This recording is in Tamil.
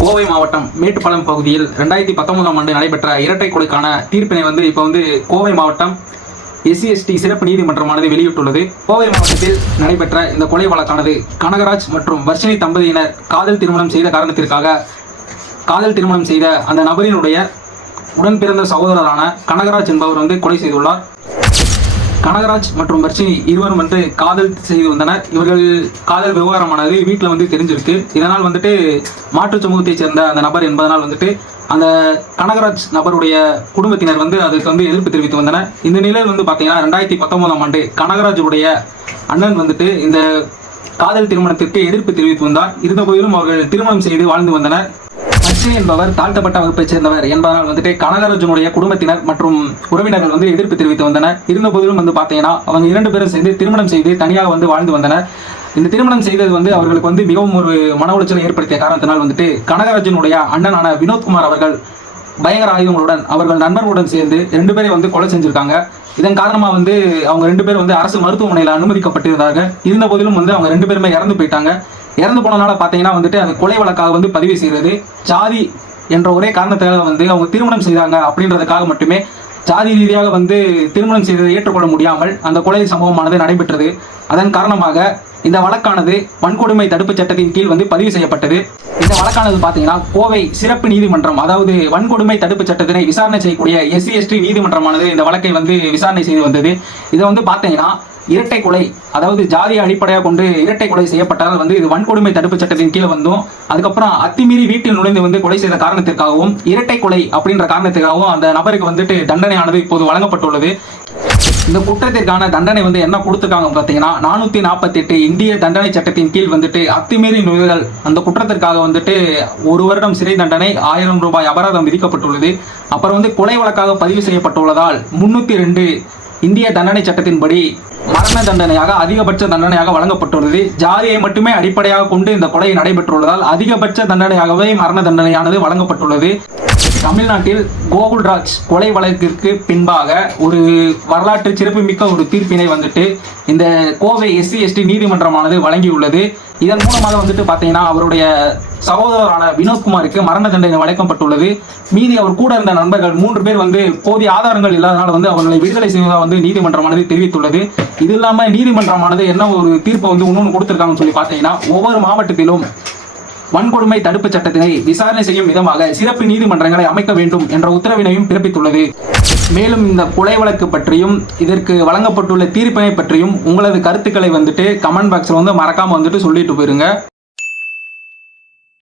கோவை மாவட்டம் மேட்டுப்பாளையம் பகுதியில் ரெண்டாயிரத்தி பத்தொன்பதாம் ஆண்டு நடைபெற்ற இரட்டை கொலைக்கான தீர்ப்பினை வந்து இப்போ வந்து கோவை மாவட்டம் எஸ்சி எஸ்டி சிறப்பு நீதிமன்றமானது வெளியிட்டுள்ளது. கோவை மாவட்டத்தில் நடைபெற்ற இந்த கொலை வழக்கானது கனகராஜ் மற்றும் வர்ஷினி தம்பதியினர் காதல் திருமணம் செய்த காரணத்திற்காக காதல் திருமணம் செய்த அந்த நபரினுடைய உடன் பிறந்த சகோதரரான கனகராஜ் என்பவர் வந்து கொலை செய்துள்ளார். கனகராஜ் மற்றும் வர்ஷினி இருவரும் வந்து காதல் செய்து வந்தனர். இவர்கள் காதல் விவகாரமானது வீட்டில் வந்து தெரிஞ்சிருக்கு. இதனால் வந்துட்டு மாற்று சமூகத்தைச் சேர்ந்த அந்த நபர் என்பதனால் வந்துட்டு அந்த கனகராஜ் நபருடைய குடும்பத்தினர் வந்து அதுக்கு வந்து எதிர்ப்பு தெரிவித்து வந்தனர். இந்த நிலையில் வந்து பார்த்தீங்கன்னா ரெண்டாயிரத்தி பத்தொன்பதாம் ஆண்டு கனகராஜுடைய அண்ணன் வந்துட்டு இந்த காதல் திருமணத்திற்கு எதிர்ப்பு தெரிவித்து வந்தார். இருந்த போதிலும் அவர்கள் திருமணம் செய்து வாழ்ந்து வந்தனர். அர்ச்சனை என்பவர் தாழ்த்தப்பட்ட வகுப்பைச் சேர்ந்தவர் என்பதனால் வந்துட்டு கனகராஜனுடைய குடும்பத்தினர் மற்றும் உறவினர்கள் வந்து எதிர்ப்பு தெரிவித்து வந்தனர். இருந்த போதிலும் வந்து பார்த்தீங்கன்னா அவங்க இரண்டு பேரும் சேர்ந்து திருமணம் செய்து தனியாக வந்து வாழ்ந்து வந்தனர். இந்த திருமணம் செய்தது வந்து அவர்களுக்கு வந்து மிகவும் ஒரு மன உளைச்சலை ஏற்படுத்திய காரணத்தினால் வந்துட்டு கனகராஜனுடைய அண்ணனான வினோத்குமார் அவர்கள் பயங்கர ஆயுதங்களுடன் அவர்கள் நண்பர்களுடன் சேர்ந்து ரெண்டு பேரை வந்து கொலை செஞ்சிருக்காங்க. இதன் காரணமாக வந்து அவங்க ரெண்டு பேரும் வந்து அரசு மருத்துவமனையில் அனுமதிக்கப்பட்டிருந்தாங்க இருந்த போதிலும் வந்து அவங்க ரெண்டு பேருமே இறந்து போயிட்டாங்க. இறந்து போனனால பார்த்தீங்கன்னா வந்துட்டு அது கொலை வழக்காக வந்து பதிவு செய்கிறது ஜாதி என்ற ஒரே காரணத்தால் வந்து அவங்க திருமணம் செய்தாங்க அப்படின்றதுக்காக மட்டுமே. ஜாதி ரீதியாக வந்து திருமணம் செய்ததை ஏற்றுக்கொள்ள முடியாமல் அந்த கொலை சம்பவமானது நடைபெற்றது. அதன் காரணமாக இந்த வழக்கானது வன்கொடுமை தடுப்பு சட்டத்தின் கீழ் வந்து பதிவு செய்யப்பட்டது. இந்த வழக்கானது பார்த்தீங்கன்னா கோவை சிறப்பு நீதிமன்றம் அதாவது வன்கொடுமை தடுப்பு சட்டத்தினை விசாரணை செய்யக்கூடிய எஸ்சி எஸ்டி நீதிமன்றமானது இந்த வழக்கை வந்து விசாரணை செய்து வந்தது. இதை வந்து பார்த்தீங்கன்னா இரட்டை கொலை அதாவது ஜாதியை அடிப்படையாக கொண்டு இரட்டை கொலை செய்யப்பட்டதால் வந்து இது வன்கொடுமை தடுப்பு சட்டத்தின் கீழே வந்தும் அதுக்கப்புறம் அத்துமீறி வீட்டில் நுழைந்து வந்து கொலை செய்த காரணத்திற்காகவும் இரட்டை கொலை அப்படின்ற காரணத்திற்காகவும் அந்த நபருக்கு வந்துட்டு தண்டனையானது இப்போது வழங்கப்பட்டுள்ளது. இந்த குற்றத்திற்கான தண்டனை வந்து என்ன கொடுத்துருக்காங்க பார்த்தீங்கன்னா நானூற்றி நாற்பத்தெட்டு இந்திய தண்டனை சட்டத்தின் கீழ் வந்துட்டு அத்துமீறி நுழைதல் அந்த குற்றத்திற்காக வந்துட்டு ஒரு வருடம் சிறை தண்டனை ஆயிரம் ரூபாய் அபராதம் விதிக்கப்பட்டுள்ளது. அப்புறம் வந்து கொலை வழக்காக பதிவு செய்யப்பட்டுள்ளதால் முன்னூற்றி ரெண்டு இந்திய தண்டனை சட்டத்தின்படி மரண தண்டனையாக அதிகபட்ச தண்டனையாக வழங்கப்பட்டுள்ளது. ஜாதியை மட்டுமே அடிப்படையாக கொண்டு இந்த கொலை நடைபெற்றுள்ளதால் அதிகபட்ச தண்டனையாகவே மரண தண்டனையானது வழங்கப்பட்டுள்ளது. தமிழ்நாட்டில் கோகுல்ராஜ் கொலை வழக்கிற்கு பின்பாக ஒரு வரலாற்று சிறப்புமிக்க ஒரு தீர்ப்பினை வந்துட்டு இந்த கோவை எஸ்சி எஸ்டி நீதிமன்றமானது வழங்கியுள்ளது. இதன் மூலமாக வந்துட்டு பார்த்தீங்கன்னா அவருடைய சகோதரரான வினோத்குமாருக்கு மரண தண்டனை வழங்கப்பட்டுள்ளது. மீதி அவர் கூட இருந்த நண்பர்கள் மூன்று பேர் வந்து போதிய ஆதாரங்கள் இல்லாதனால வந்து அவர்களை விடுதலை செய்வதாக வந்து நீதிமன்றமானது தெரிவித்துள்ளது. இது இல்லாமல் நீதிமன்றமானது என்ன ஒரு தீர்ப்பை வந்து இன்னொன்று கொடுத்துருக்காங்கன்னு சொல்லி பார்த்தீங்கன்னா ஒவ்வொரு மாவட்டத்திலும் வன்கொடுமை தடுப்புச் சட்டத்தினை விசாரணை செய்யும் விதமாக சிறப்பு நீதிமன்றங்களை அமைக்க வேண்டும் என்ற உத்தரவினையும் பிறப்பித்துள்ளது. மேலும் இந்த கொலை வழக்கு பற்றியும் இதற்கு வழங்கப்பட்டுள்ள தீர்ப்பினை பற்றியும் உங்களது கருத்துக்களை வந்துட்டு கமெண்ட் பாக்ஸில் வந்து மறக்காமல் வந்துட்டு சொல்லிட்டு போயிருங்க.